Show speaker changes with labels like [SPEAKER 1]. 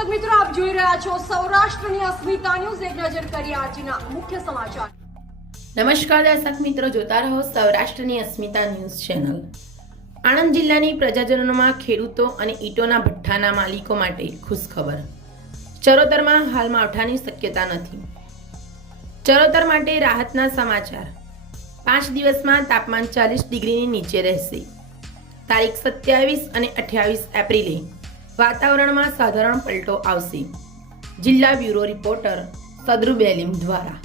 [SPEAKER 1] દર્શક મિત્રો, આપ જોઈ રહ્યા છો સૌરાષ્ટ્રની અસ્મિતા ન્યૂઝ. એક નજર કરીએ આજના મુખ્ય સમાચાર.
[SPEAKER 2] નમસ્કાર દર્શક મિત્રો, જોતા રહો સૌરાષ્ટ્રની અસ્મિતા ન્યૂઝ ચેનલ. આણંદ જિલ્લાની પ્રજાજનોમાં ખેડૂતો અને ઈટોના ભઠ્ઠાના માલિકો માટે ખુશખબર. ચરોતરમાં હાલ માવઠાની શક્યતા નથી. ચરોતર માટે રાહતના સમાચાર. પાંચ દિવસમાં તાપમાન ચાલીસ ડિગ્રીની નીચે રહેશે. તારીખ સત્યાવીસ અને અઠ્યાવીસ એપ્રિલે. વાતાવરણમાં સાધારણ પલટો આવશે. જિલ્લા બ્યુરો રિપોર્ટર સદરુ બેલીમ દ્વારા.